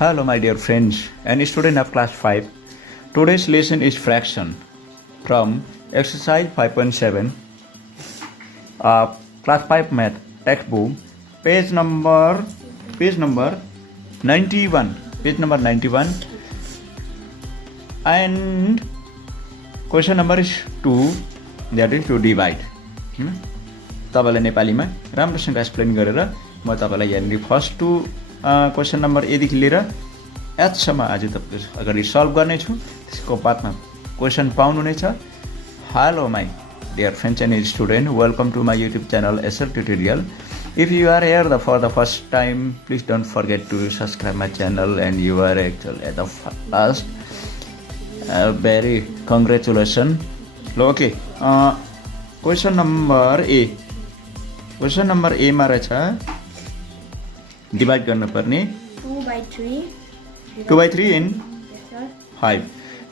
Hello my dear friends and student of class 5. Today's lesson is fraction from exercise 5.7 of class 5 math textbook, page number 91, and question number is 2, that is to divide. तपाईलाई नेपालीमा राम्रोसँग explain गरेर म तपाईलाई यहाँनिर first to question number ए देखि लिएर एचसम्म आज तपाईको अगाडि सल्भ गर्ने छु। त्यसको बादमा क्वेसन पाउनु नै छ। Hello my dear friends and student, welcome to my YouTube channel एसर tutorial. If you are here for the first time, please don't forget to subscribe my channel and you are actual at the first. Very congratulation. ल okay, question number A मा रहेछ divide गर्नुपर्ने 2/3 in 5।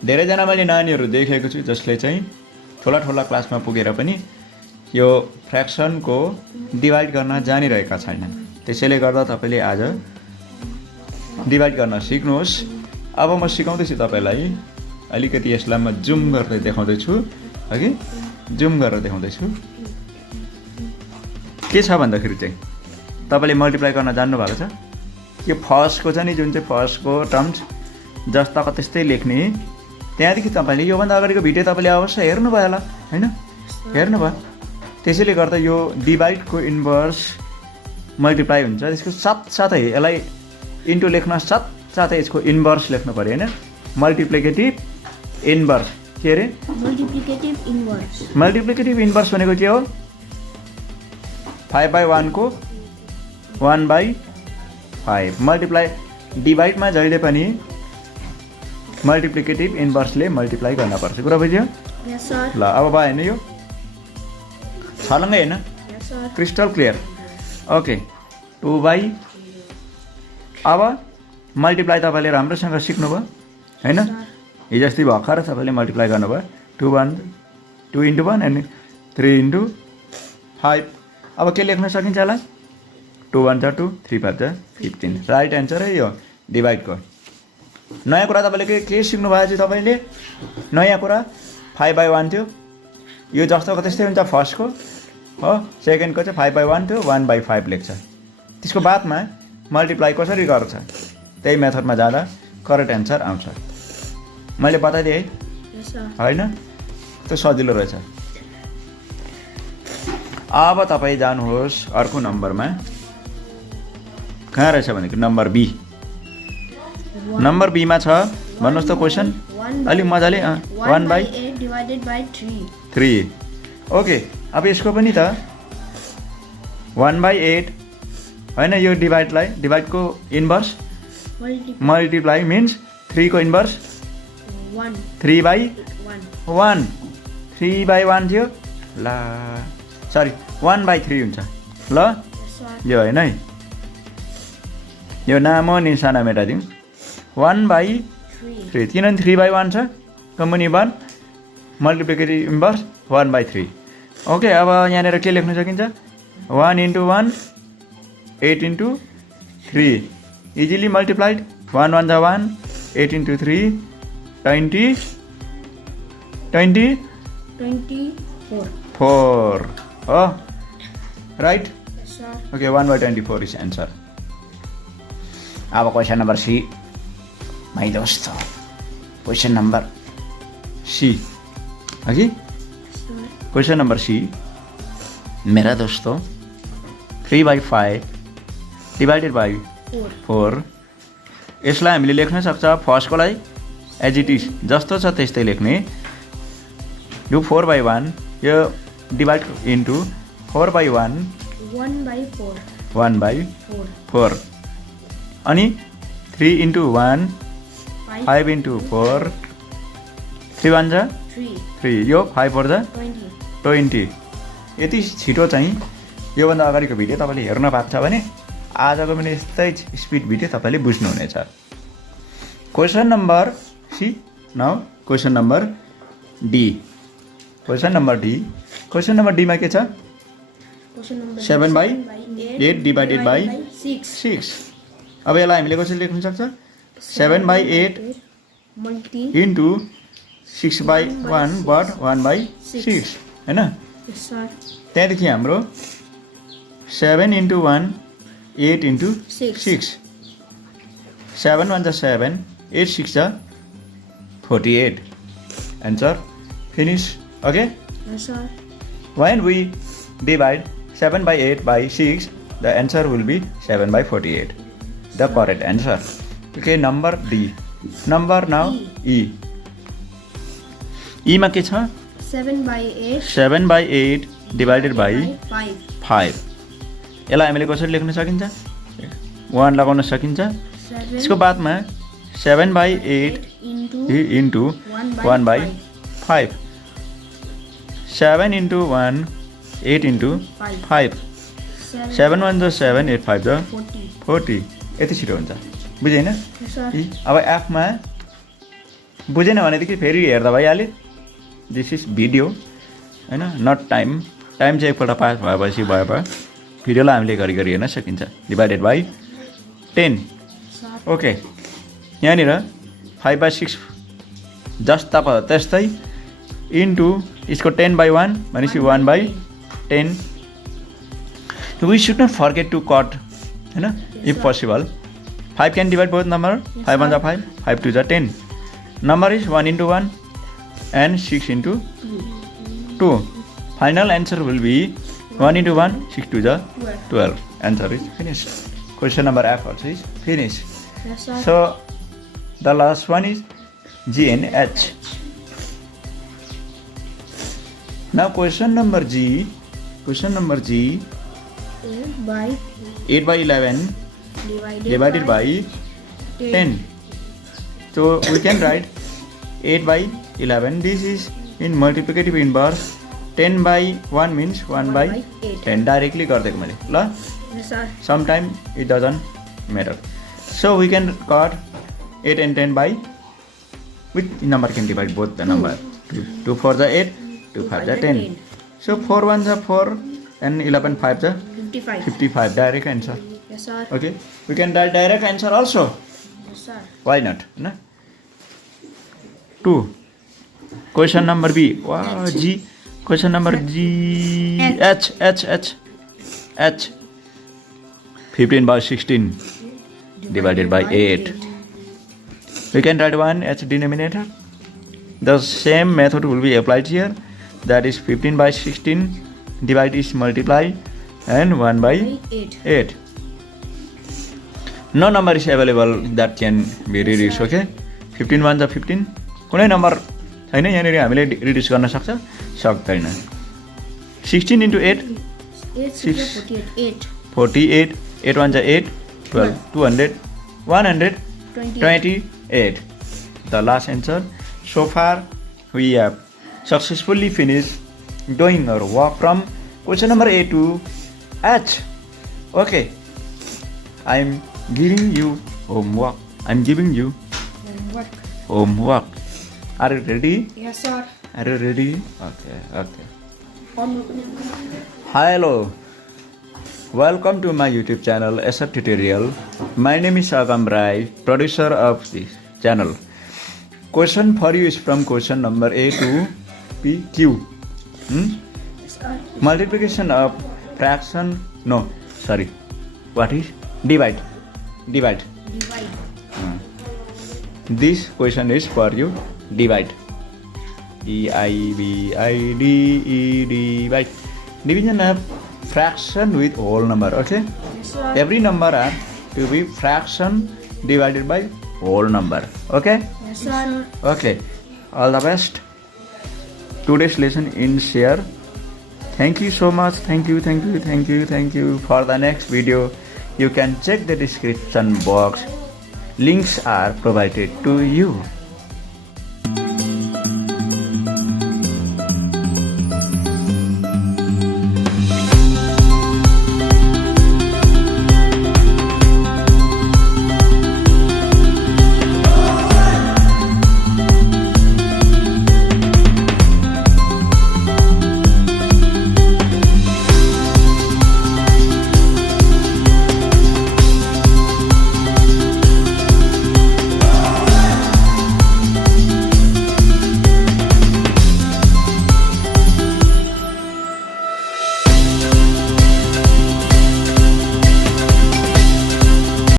धेरैजना मैले नानीहरू देखेको छु जसले चाहिँ ठुला क्लासमा पुगेर पनि यो फ्र्याक्सनको डिभाइड गर्न जानिरहेका छैनन्। त्यसैले गर्दा तपाईँले आज डिभाइड गर्न सिक्नुहोस्। अब म सिकाउँदैछु तपाईँलाई। अलिकति यसलाई म जुम गरेर देखाउँदैछु, अघि जुम गरेर देखाउँदैछु। के छ भन्दाखेरि चाहिँ तपाईँले मल्टिप्लाई गर्न जान्नुभएको छ। यो फर्स्टको छ नि, जुन चाहिँ फर्स्टको टर्म्स जस्ताको त्यस्तै लेख्ने। त्यहाँदेखि तपाईँले योभन्दा अगाडिको भिडियो तपाईँले अवश्य हेर्नुभयो होला, होइन? हेर्नुभयो। त्यसैले गर्दा यो डिभाइडको इन्भर्स मल्टिप्लाई हुन्छ। त्यसको साथसाथै यसलाई इन्टु लेख्न साथसाथै यसको इन्भर्स लेख्नु पऱ्यो, होइन? Multiplicative inverse. के अरे? मल्टिप्लिकेटिभ इन्भर्स भनेको के हो? 5/1 को 1/5 मल्टिप्लाई। डिभाइडमा जहिले पनि मल्टिप्लिकेटिभ इन्भर्सले मल्टिप्लाई गर्नुपर्छ। कुरा बुझ्यो? ल अब भयो होइन? यो छलङ्गै होइन? Crystal clear. ओके, 2/। अब मल्टिप्लाई तपाईँले राम्रोसँग सिक्नुभयो, होइन? हिजो अस्ति भर्खर तपाईँले मल्टिप्लाई गर्नुभयो। 2 into 1 एन्ड 3 into 5। अब के लेख्न सकिन्छ यसलाई? 2 1 2, 3 5 15। राइट एन्सर है यो डिभाइडको। नयाँ कुरा तपाईँले के सिक्नु भएको छ? तपाईँले नयाँ कुरा 5/1 थियो, यो जस्तोको त्यस्तै हुन्छ फर्स्टको, हो? सेकेन्डको चाहिँ 5/1 थियो, 1/5 लेख्छ। त्यसको बादमा मल्टिप्लाई कसरी गर्छ त्यही मेथडमा जाँदा करेक्ट एन्सर आउँछ। मैले बताइदिएँ है, होइन? त्यो सजिलो रहेछ। अब तपाईँ जानुहोस् अर्को नम्बरमा। कहाँ रहेछ भनेको नम्बर बी। नम्बर बीमा छ, भन्नुहोस् त क्वेसन अलिक मजाले। 1/3। ओके, अब यसको पनि त 1/8 होइन? यो डिभाइडको इन्भर्स मल्टिप्लाई मिन्स 3 को इन्भर्स 3/1। 3/1 थियो, ल सरी 1/3 हुन्छ। ल यो होइन है, यो नाम निशाना मेटाइदिउँ। 1/3 किनभने 3/1 छ, कम्पनी 1 मल्टिप्लिकेटिभ इन्भर्स 1/3। ओके, अब यहाँनिर के लेख्न सकिन्छ? 1 into 1 8 into 3 इजिली मल्टिप्लाइड। 1 1 जा 1, 8 into 3 24 हो, राइट? Okay, 1/24 is answer. अब क्वेसन नम्बर सी माई दोस्त, क्वेसन नम्बर सी। अघि क्वेसन नम्बर सी मेरा दोस्तों, 3/5 डिभाइडेड बाई 4। यसलाई हामीले लेख्न सक्छ फर्स्टकोलाई एज इट इज जस्तो छ त्यस्तै लेख्ने। यो 4/1 यो डिभाइड इन्टु 4/1 1/4 अनि 3 into 1 5 into 4 3 1 जा 3, यो 5 4 जा 20। यति छिटो चाहिँ योभन्दा अगाडिको भिडियो तपाईँले हेर्न भएको छ भने आजको पनि यस्तै स्पिड भिडियो तपाईँले बुझ्नुहुनेछ। Question number C. Now question number D. Question number डीमा के छ? 7/8 डिभाइडेड बाई 6। अब यसलाई हामीले कसरी लेख्न सक्छ? 7 by 8 into 6 by 1 but 1 by 6 हैन त्यहाँदेखि हाम्रो 7 into 1 8 into 6 7 1 7 8 6 48 answer finish okay Yes, sir. when we divide 7 by 8 by 6 the answer will be 7 by 48 the correct answer okay number D number now E E मा के छ 7 by 8 7 by 8 divided by 5. 5 यसलाई हामीले कसरी लेख्न सकिन्छ 1 लगाउन सकिन्छ 7 यसको बादमा 7 by 8 into 1 by 5 7 into 1 8 into 5 7 1 the 7 8 5 the 40 यति छिटो हुन्छ बुझेन Yes, sir. अब एफ मा बुझेन भनेदेखि फेरि हेर्दा भइहाल्यो दिस इज भिडियो हैन नट टाइम टाइम चाहिँ एकपल्ट पास भएपछि भयो भिडियोलाई हामीले घरि हेर्न सकिन्छ डिभाइडेड बाई 10 ओके यहाँनिर 5 by 6 जस्ता भयो त्यस्तै इन्टु यसको 10 by 1 भनेपछि 1 by 10 we should not forget to cut हैन if possible 5 can divide both number 5 1 5 5 2 10 number is 1 into 1 and 6 into 2 final answer will be 1 into 1 6 2 12 answer is finished question number F also is finished Yes, sir. so the last one is G and H now question number G 8 by 8 by 11 divided by 10 so we can write 8 by 11 this is in multiplicative inverse 10 by 1 means 1 by 10 directly गरिदिएको मैले ल Yes, sir. sometime it doesn't matter so we can cut 8 and 10 by which number can divide both the number 2 4 the 8 2 5 the 10 so 4 1 the 4 and 11 5 the 55 direct answer Yes, sir. okay we can write direct answer also Yes, sir. why not no? 2 question number B wow, G question number G H 15 by 16 divided by 8 we can write 1 H denominator the same method will be applied here that is 15 by 16 divide is multiply and 1 by 8 no number is available that can be reduced okay 15 1 the 15 कुनै number छैन यहाँनिर हामीले reduce गर्न सक्दैन 16 into 8 48 8 1 8 12 200 128 the last answer so far we have successfully finished doing our work from question number A to H okay I am giving you homework are you ready Yes, sir. are you ready okay hello welcome to my YouTube channel Aser Tutorial my name is Agam Rai producer of this channel question for you is from question number A to PQ Yes, sir. multiplication of fraction no sorry what is divide Divide. this question is for you divide DIVIDE divide division of fraction with whole number okay Yes, sir. every number are to be fraction divided by whole number okay Yes, sir. okay all the best today's lesson in share thank you so much thank you for the next video you can check the description box links are provided to you